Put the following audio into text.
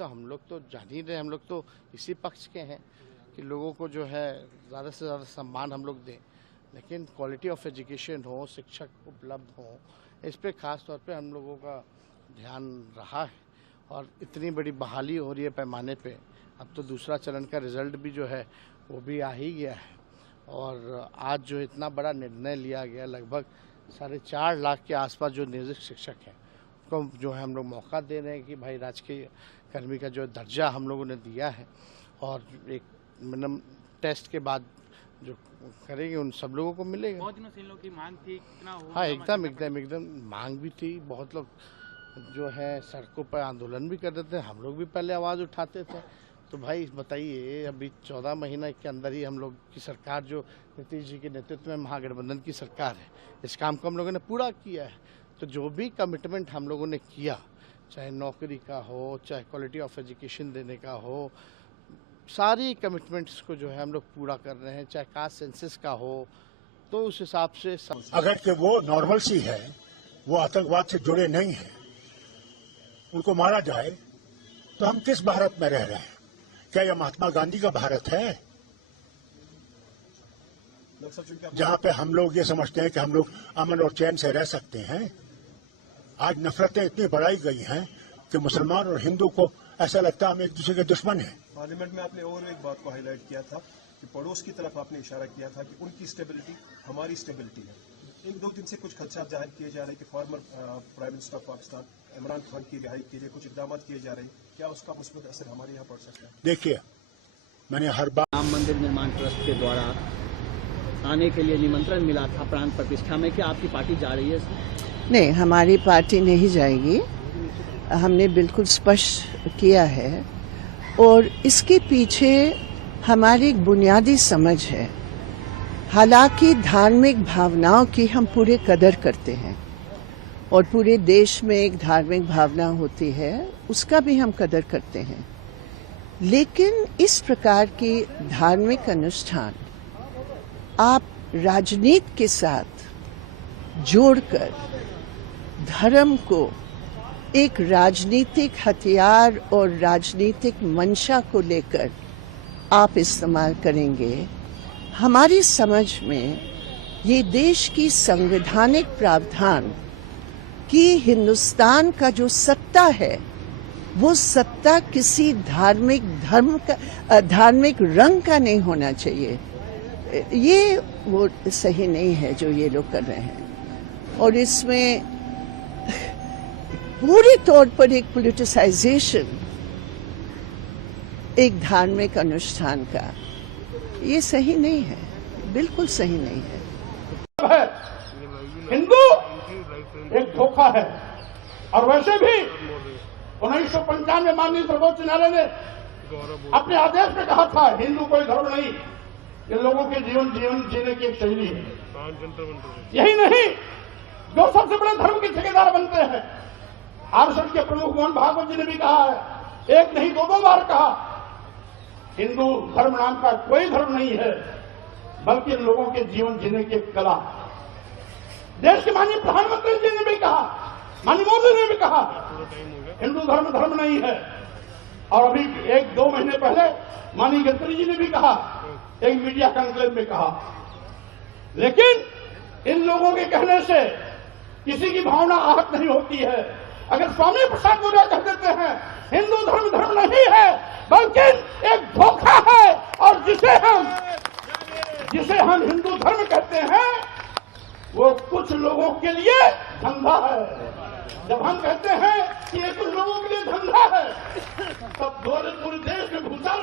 तो हम लोग तो जान ही रहे, हम लोग तो इसी पक्ष के हैं कि लोगों को जो है ज़्यादा से ज़्यादा सम्मान हम लोग दें, लेकिन क्वालिटी ऑफ एजुकेशन हो, शिक्षक उपलब्ध हो, इस पे खास तौर पे हम लोगों का ध्यान रहा है। और इतनी बड़ी बहाली हो रही है पैमाने पे, अब तो दूसरा चरण का रिजल्ट भी जो है वो भी आ ही गया है। और आज जो इतना बड़ा निर्णय लिया गया, लगभग 4.5 लाख के आसपास जो नियोजित शिक्षक हैं उनको जो है हम लोग मौका दे रहे हैं कि भाई राजकीय कर्मी का जो दर्जा हम लोगों ने दिया है, और एक मिनिमम टेस्ट के बाद जो करेंगे उन सब लोगों को मिलेगा। बहुत दिनों से इन लोगों की मांग थी, कितना हो? हाँ, एकदम मांग भी थी। बहुत लोग जो है सड़कों पर आंदोलन भी कर रहे थे, हम लोग भी पहले आवाज़ उठाते थे। तो भाई बताइए, अभी 14 महीने के अंदर ही हम लोग की सरकार, जो नीतीश जी के नेतृत्व में महागठबंधन की सरकार है, इस काम को हम लोगों ने पूरा किया है। तो जो भी कमिटमेंट हम लोगों ने किया, चाहे नौकरी का हो, चाहे क्वालिटी ऑफ एजुकेशन देने का हो, सारी कमिटमेंट्स को जो है हम लोग पूरा कर रहे हैं। चाहे कास्ट सेंसस का हो, तो उस हिसाब से अगर कि वो नॉर्मल सी है, वो आतंकवाद से जुड़े नहीं है, उनको मारा जाए तो हम किस भारत में रह रहे हैं? क्या यह महात्मा गांधी का भारत है, जहां पे हम लोग ये समझते हैं कि हम लोग अमन और चैन से रह सकते हैं? आज नफरतें इतनी बढ़ाई गई हैं कि मुसलमान और हिंदू को ऐसा लगता है हम एक दूसरे के दुश्मन हैं। पार्लियामेंट में आपने और एक बात को हाईलाइट किया था कि पड़ोस की तरफ आपने इशारा किया था कि उनकी स्टेबिलिटी हमारी स्टेबिलिटी है। 1-2 दिन से कुछ खदशात जाहिर किए जा रहे हैं कि former prime minister of Pakistan Imran Khan की रिहाई के लिए कुछ इकदाम किए जा रहे हैं, क्या उसका मुस्बत असर हमारे यहाँ पड़ सकता है? देखिए, मैंने हर बार राम मंदिर निर्माण ट्रस्ट के द्वारा आने के लिए निमंत्रण मिला था प्राण प्रतिष्ठा में, क्या आपकी पार्टी जा रही है इसमें? नहीं, हमारी पार्टी नहीं जाएगी। हमने बिल्कुल स्पष्ट किया है, और इसके पीछे हमारी एक बुनियादी समझ है। हालांकि धार्मिक भावनाओं की हम पूरे कदर करते हैं, और पूरे देश में एक धार्मिक भावना होती है, उसका भी हम कदर करते हैं, लेकिन इस प्रकार की धार्मिक अनुष्ठान आप राजनीति के साथ जोड़कर धर्म को एक राजनीतिक हथियार और राजनीतिक मंशा को लेकर आप इस्तेमाल करेंगे, हमारी समझ में ये देश की संवैधानिक प्रावधान कि हिंदुस्तान का जो सत्ता है, वो सत्ता किसी धार्मिक रंग का नहीं होना चाहिए। ये वो सही नहीं है जो ये लोग कर रहे हैं, और इसमें पूरी तौर पर एक पॉलिटिसाइजेशन एक धार्मिक अनुष्ठान का, ये सही नहीं है, बिल्कुल सही नहीं है। हिंदू एक धोखा है, और वैसे भी 1995 में माननीय सर्वोच्च न्यायालय ने अपने आदेश में कहा था, हिंदू कोई धर्म नहीं, ये लोगों के जीवन जीने की एक शैली है। यही नहीं, जो सबसे बड़े धर्म के ठेकेदार बनते हैं, आरएसएस के प्रमुख मोहन भागवत जी ने भी कहा है, एक नहीं 2 बार कहा, हिंदू धर्म नाम का कोई धर्म नहीं है, बल्कि लोगों के जीवन जीने की एक कला। देश के माननीय प्रधानमंत्री जी ने भी कहा, माननीय मोदी ने भी कहा, हिंदू धर्म नहीं है। और अभी 1-2 महीने पहले माननीय गडकरी जी ने भी कहा, एक मीडिया कॉन्क्लेव में कहा। लेकिन इन लोगों के कहने से किसी की भावना आहत नहीं होती है। अगर स्वामी प्रसाद मौर्य कह देते हैं हिंदू धर्म नहीं है, बल्कि एक धोखा है, और जिसे हम हिंदू धर्म कहते हैं, वो कुछ लोगों के लिए धंधा है। जब हम कहते हैं कि ये कुछ लोगों के लिए धंधा है, तब पूरे देश में भूचाल